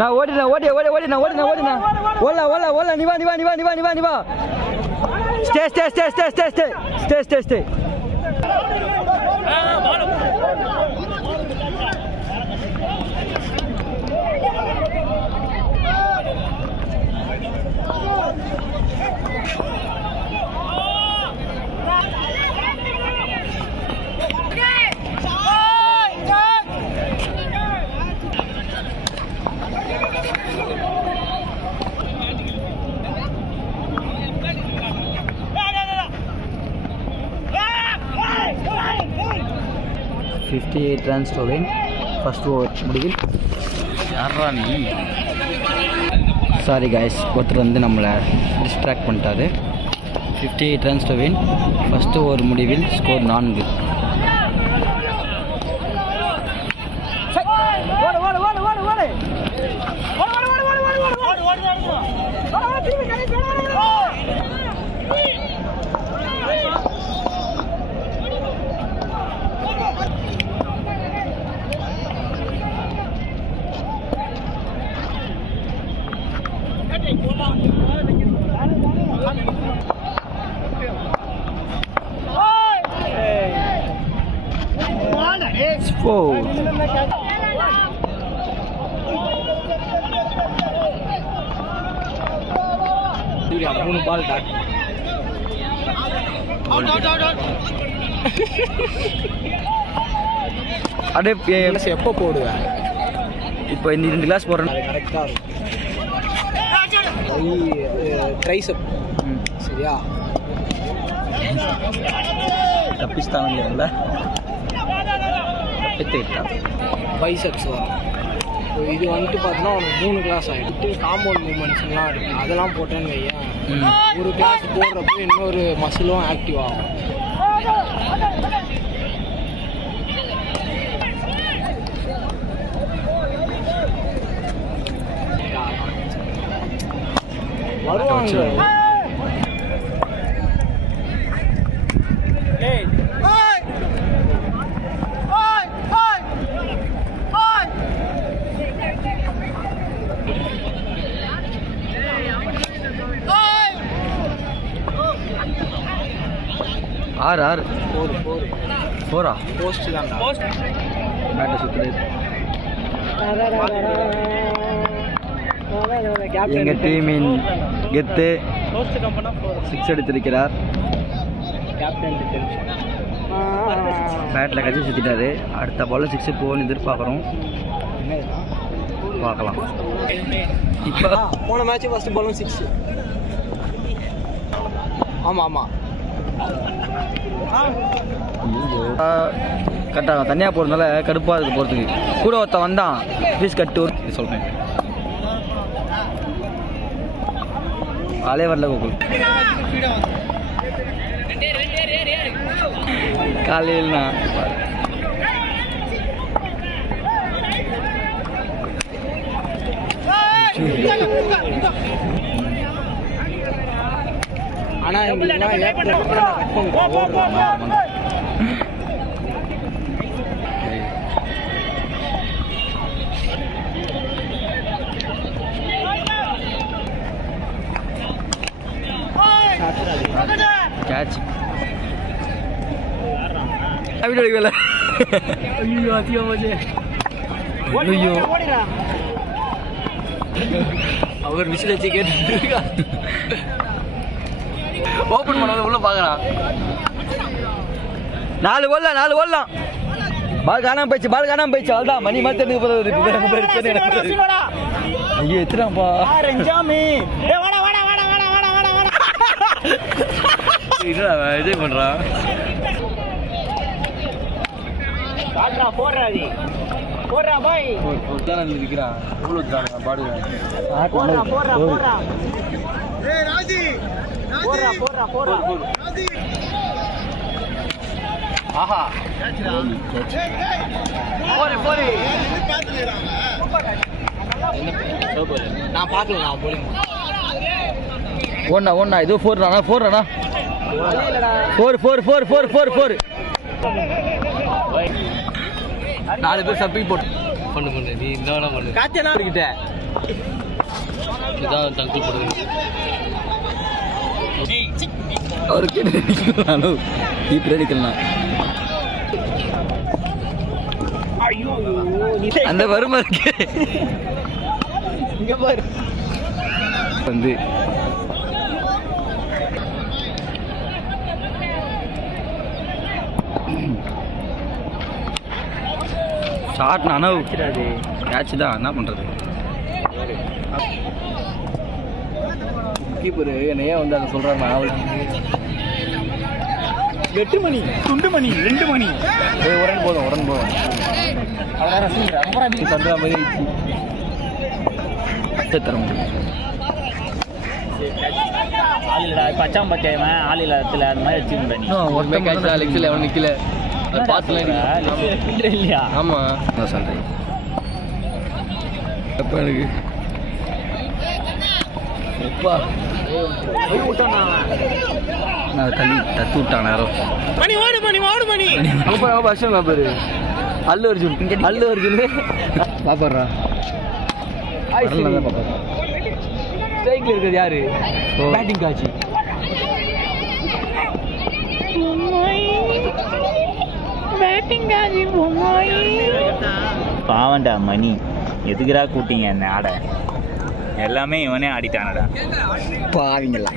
நான் ஓடினேன் ஓடல நீ வா stay $58 runs to win. First over முடிவில் யாரா நீ சாரி guys ஒருத்தர் வந்து நம்மளை டிஸ்ட்ராக்ட் பண்ணிட்டாரு 58 runs to win. First over முடிவில் ஸ்கோர் 4. மூணு பால் அப்படியே எப்போ போடுவேன் இப்போ இந்த 2 கிளாஸ் போடுறேன் கரெக்டாக ட்ரைசப் சரியா தப்பிஸ்தான்ல பைசப்ஸ் வரும் இது வந்துட்டு பார்த்தீங்கன்னா உனக்கு 3 கிளாஸ் ஆகிடுட்டு காம்பவுண்ட் மூமெண்ட்ஸ்லாம் இருக்குது அதெல்லாம் போட்டேன்னு வையேன் ஒரு கிளாஸ் போடுறப்போ இன்னொரு மசிலும் ஆக்டிவ் ஆகும் வருவாங்க ஆறு 4 போஸ்ட் தான் பேட்டை சுற்றுறது எங்கள் டீமின் கெத்து 6 அடித்திருக்கிறார் பேட்டில் கட்சி சுற்றிட்டாரு அடுத்த பாலில் 6 போகணும்னு எதிர்பார்க்குறோம் பார்க்கலாம் இப்போ போன மேட்ச் ஃபஸ்ட்டு பாலும் 6 ஆமாம் கரெக்டாக தனியாக போகிறதுனால கடுப்பாக இருக்குது போகிறதுக்கு கூட ஒருத்தன் வந்தான் ஃபீஸ் கட்டு சொல்கிறேன் ஆளே வரல கோகுல் காலையில்ண்ணா ஆனால் கேட்ச் வீடியோ எடுக்கல ஐயோ அதிகமாச்சு ஐயோ அவர் விசில் வச்சு கேட்டு ஓப்பன் பண்ண உள்ள பார்க்குறான் 4 ஓடலாம் பால் காணாம போயிடுச்சு அவ்வளோதான் மணி மாத்திரத்துக்கு போகிறது ஐயோ எத்தனாப்பா இதே பண்றான் போடுறா பாய் இருக்கிறான் பாடுறான் ஆஹா நான் பார்க்கல நான் போலிங் ஒன்னா இது 4 ரானா 4 4 பேர் சப்பி போட்டு பண்ணு நீ இந்த வேணா பண்ணு. காய்ச்சலா இருக்கிட்ட இதான் தங்கு போடுது. அவருக்கு அடிக்கலாம் இப்படி அடிக்கலாம். அந்த வருமா இருக்கு இங்க பாரு வந்து ஷார்ட் நானோ கேட்ச் தான் என்ன பண்ணுறது. கீப்பரு என்னையே வந்து அதை சொல்கிறாங்க. அவள் 8 மணி துண்டு மணி 2 மணி உடனே போதும் அதெல்லாம் தந்துற மாதிரி தர முடியும். ஆளில்லடா பச்சாம் பச்சாயவன் ஆள் இல்லாதத்துல அந்த மாதிரி வச்சுருந்தேன். ஒருமே கேட்ச் லெக்ஸில் எவன் நிற்கல அது பார்த்துலாம் இல்லையா? ஆமாம் நான் சொல்கிறேன். எப்போ எனக்கு எப்பா நான் தள்ளி தத்து விட்டான் நேரம். மணி ஓடு மணி வருஷம் பாப்பாரு அல்லு அர்ஜுன் பாப்பாடுறா ஸ்ட்ரைக்ல இருக்கிறது யாரு? பேட்டிங் காட்சி பாவண்டா மணி எதுக்குடா கூட்டிங்க என்ன ஆட? எல்லாமே இவனே ஆடிட்டானடா பாவீங்களா.